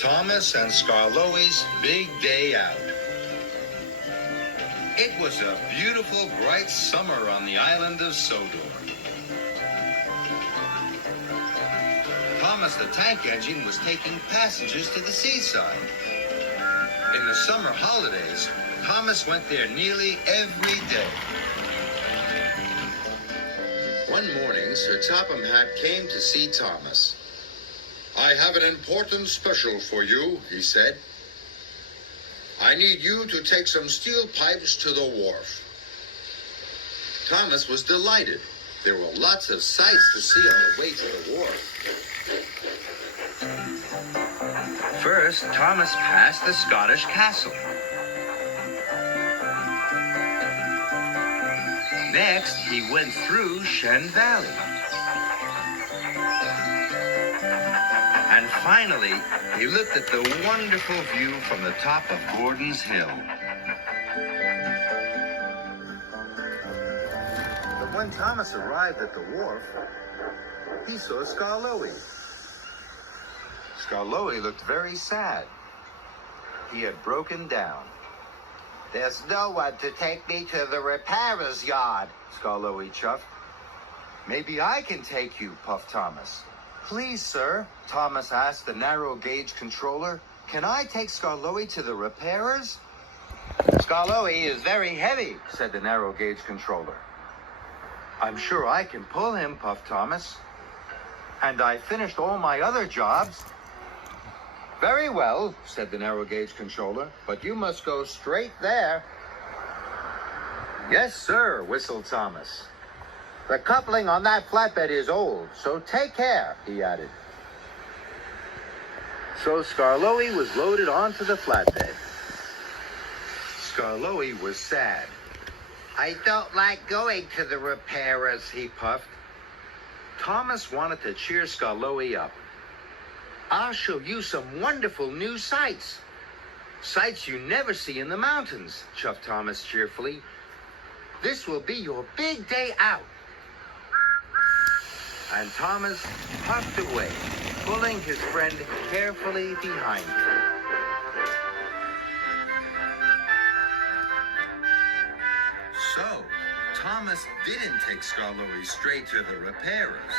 Thomas and Skarloey's big day out. It was a beautiful, bright summer on the island of Sodor. Thomas the tank engine was taking passengers to the seaside. In the summer holidays, Thomas went there nearly every day. One morning, Sir Topham Hatt came to see Thomas. "I have an important special for you," he said. "I need you to take some steel pipes to the wharf." Thomas was delighted. There were lots of sights to see on the way to the wharf. First, Thomas passed the Scottish castle. Next, he went through Shen Valley. And finally, he looked at the wonderful view from the top of Gordon's Hill. But when Thomas arrived at the wharf, he saw Skarloey. Skarloey looked very sad. He had broken down. "There's no one to take me to the repairer's yard," Skarloey chuffed. "Maybe I can take you," puffed Thomas. "Please, sir," Thomas asked the narrow gauge controller, "can I take Skarloey to the repairers?" "Skarloey is very heavy," said the narrow gauge controller. "I'm sure I can pull him," puffed Thomas. "And I finished all my other jobs." "Very well," said the narrow gauge controller, "but you must go straight there." "Yes, sir," whistled Thomas. "The coupling on that flatbed is old, so take care," he added. So Skarloey was loaded onto the flatbed. Skarloey was sad. "I don't like going to the repairers," he puffed. Thomas wanted to cheer Skarloey up. "I'll show you some wonderful new sights. Sights you never see in the mountains," chuffed Thomas cheerfully. "This will be your big day out." And Thomas puffed away, pulling his friend carefully behind him. So, Thomas didn't take Skarloey straight to the repairers.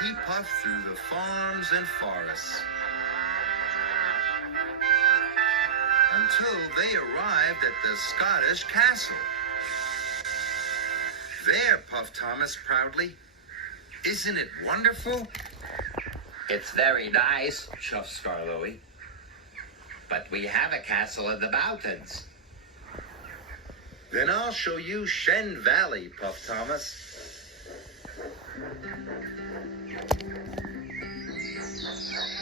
He puffed through the farms and forests until they arrived at the Scottish castle. "There," puffed Thomas proudly. "Isn't it wonderful?" "It's very nice," chuffed Skarloey. "But we have a castle in the mountains." "Then I'll show you Shen Valley," puffed Thomas.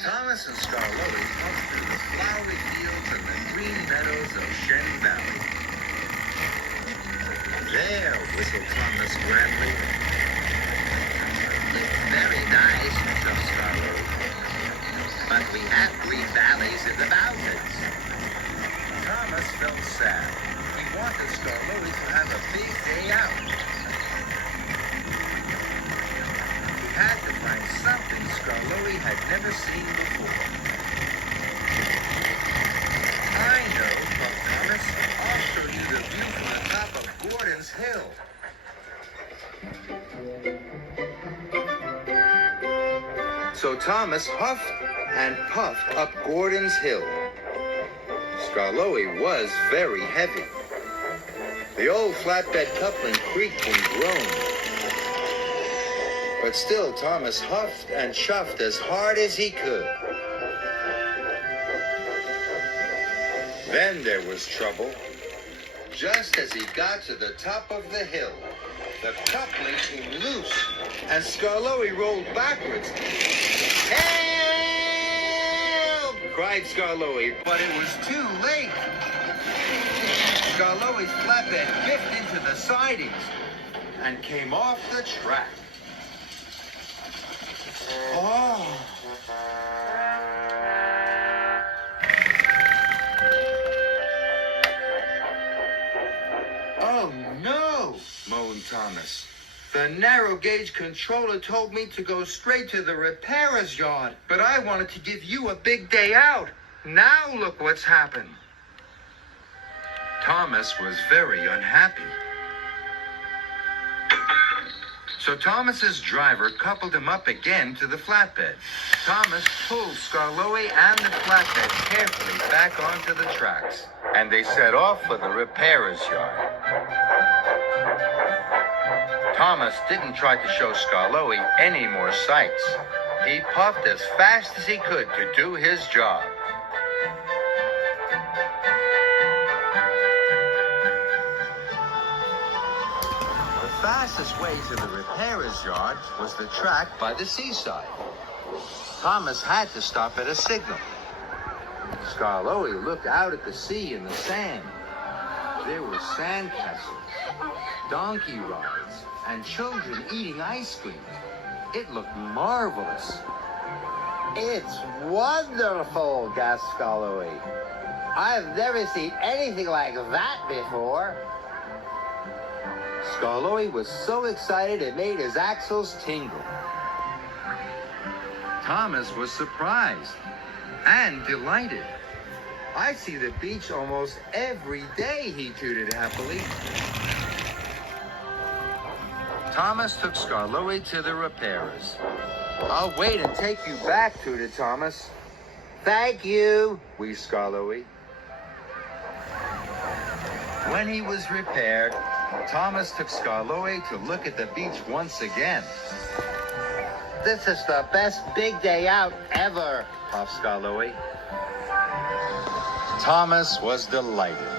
Thomas and Skarloey puffed through the flowery fields and the green meadows of Shen Valley. "There," whistled Thomas grandly. "It's very nice," chuffed Skarloey. "But we have green valleys in the mountains." Thomas felt sad. He wanted Skarloey to have a big day out. He had to find something Skarloey had never seen before. "I know," puffed Thomas. "I'll show you the view from the top of Gordon's Hill." So Thomas huffed and puffed up Gordon's Hill. Skarloey was very heavy. The old flatbed coupling creaked and groaned. But still Thomas huffed and chuffed as hard as he could. Then there was trouble. Just as he got to the top of the hill, the coupling came loose, and Skarloey rolled backwards. "Help!" cried Skarloey, but it was too late. Skarloey's flatbed biffed into the sidings and came off the track. Oh! "Oh no," moaned Thomas. The narrow gauge controller told me to go straight to the repairer's yard, but I wanted to give you a big day out. Now look what's happened. Thomas was very unhappy. So Thomas's driver coupled him up again to the flatbed. Thomas pulled Skarloey and the flatbed carefully back onto the tracks, and they set off for the repairer's yard. Thomas didn't try to show Skarloey any more sights. He puffed as fast as he could to do his job. The fastest way to the repairer's yard was the track by the seaside. Thomas had to stop at a signal. Skarloey looked out at the sea and the sand. There were sandcastles, donkey rides, and children eating ice cream. It looked marvelous. It's wonderful, gasped Skarloey. I've never seen anything like that before. Skarloey was so excited it made his axles tingle. Thomas was surprised and delighted. I see the beach almost every day, he tooted happily. Thomas took Skarloey to the repairers. I'll wait and take you back, tooted Thomas. Thank you, wheezed Skarloey. When he was repaired, Thomas took Skarloey to look at the beach once again. This is the best big day out ever, puffed Skarloey. Thomas was delighted.